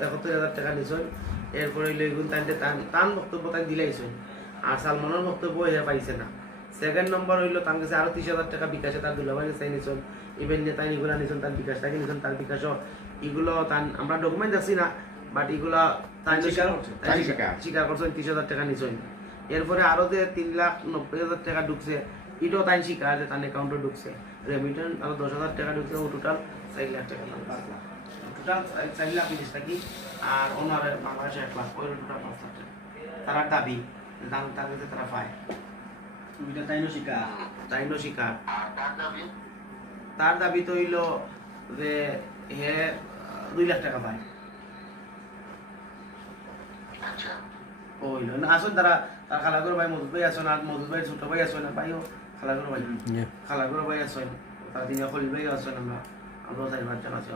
71,000 টাকা নিছেন। এরপরে লইগুন তান বক্তব্য তাই দিলাইছেন। আর সালমানের বক্তব্য এ পাইছে না। সেকেন্ড নম্বর হইল তার কাছে আরো 30,000 টাকা বিকাশে তার দুলাভাই চাই নিছেন। ইভেন যে তাই এগুলা নিছেন তার বিকাশ থেকে নিছেন তার বিকাশও এগুলো তান আমরা ডকুমেন্ট আছি না, বাট এগুলা তাই স্বীকার করছেন 30,000 টাকা নিছেন। এরপরে আরো যে 3,90,000 টাকা ঢুকছে এটাও তাই স্বীকার যে তার অ্যাকাউন্টে ঢুকছে। রেমিটেন্স আরো 10,000 টাকা ঢুকছে, ও টোটাল 4 লাখ টাকা। টোটাল 4 লাখ 20 টাকি আর ওনার বাংলাদেশে 1 লাখ, ওই টোটাল 5 লাখ টাকা তারা দাবি দাম তার কাছে তারা পায়। তাইনো শিকার তার দাবি তো হইল যে হে 2 লাখ টাকা পায়। ওইল না আসুন তারা তার খালাগুর ভাই মজুদ ভাই আসুন, আর মজুদ ভাই ছোট ভাই আসুন, ভাইও খালাগুর ভাই আসুন, তার তিনি খলিল ভাই আসুন, আমরা 4-5 জন আছি।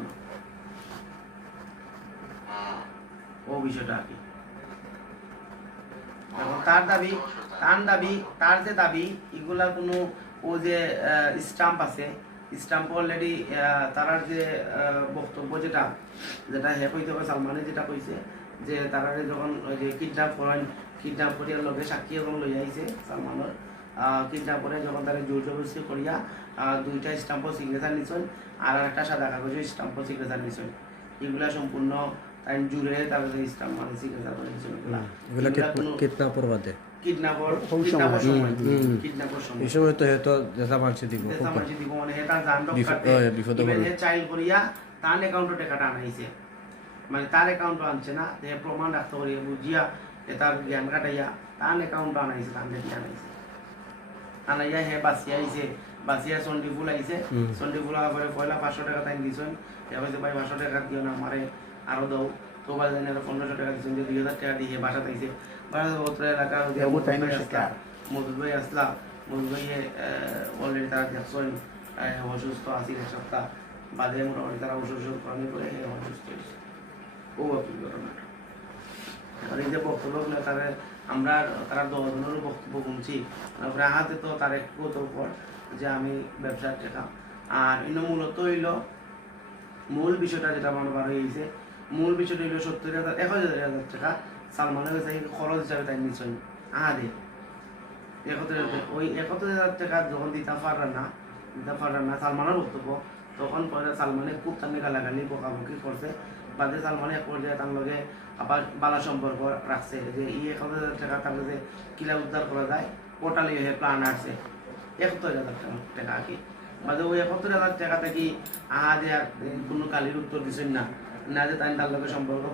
ও বিষয়টা আর কি তার যে দাবি এগুলার কোনো ও যে স্টাম্প আছে, স্টাম্প অলরেডি তার যে বক্তব্য যেটা হে কইতে হবে সালমানে যেটা কইছে যে তারা যখন ওই যে কিডন্যাপ করিয়ার লগে সাক্ষী এবং লই আইছে সালমানের কিডন্যাপ করে যখন তারা জোর জবরদস্তি করিয়া 2টা স্টাম্পও সিগনেচার নিছেন আর একটা সাদা কাগজের স্টাম্পও সিগনেচার নিছেন। এগুলা সম্পূর্ণ টাইম জুড়ে তারা যে স্টাম্প মানে সিগনেচার করে নিছেন। এগুলা কিডন্যাপর বাদে কিডন্যাপর এই সময় তো হেতো দেখা মানছে দিব মানে হেতা জান রক্ষাতে ইভেন হে চাইল্ড করিয়া তার অ্যাকাউন্টে টাকাটা আনাইছে, মানে তার অ্যাকাউন্ট আনছে না, হে প্রমাণ রাখতে করিয়া বুঝিয়া তার জ্ঞান কাটাইয়া তার অ্যাকাউন্ট আনাইছে, তার দেখি আনাইয়া হে বাসিয়া চণ্ডীফুল আইছে। চণ্ডীফুল আবার পরে পয়লা 500 টাকা তাই দিছেন। এবার ভাই 500 টাকা দিও না আমারে আরো দাও, তো বাজে আরো 1500 টাকা দিছেন, যে 2,000 টাকা দিয়ে বাসা তাইছে। বাসা এলাকার মধুর ভাই আসলা, মধুর ভাই অলরেডি তারা দেখছেন অসুস্থ আছি, এক সপ্তাহ বাদে মোটামুটি তারা ওষুধ করানি করে অসুস্থ হয়েছে। ও কি ঘটনাটা আর এই যে বক্তব্য আমরা তারা 10 জনেরও বক্তব্য শুনছি, তারপরে হাতে তো তার একটু উপর যে আমি ব্যবসার টাকা। আর ইনো মূলত হইল মূল বিষয়টা যেটা আমার বার হয়ে গেছে, মূল বিষয়টা হইল 70,000 1,000 টাকা সালমানের কাছে খরচ হিসাবে তাই নিশ্চয় আহাদে 71,000। ওই 71,000 টাকা যখন দিতে পারলেন না সালমানের বক্তব্য, তখন পরে সালমানে খুব তাকে গালাগালি বকাবকি করছে। বাদে সালমানে এক পর্যায়ে তার লগে আবার বালা সম্পর্ক রাখছে যে এই 71,000 টাকা তার কাছে কিলা উদ্ধার করা যায়, পোর্টালে প্ল্যান আসছে 71,000 টাকা আর কি। বাদে ওই 71,000 টাকা থেকে আহাদে আর কোনো কালির উত্তর দিচ্ছেন না যে তাই তার লগে সম্পর্ক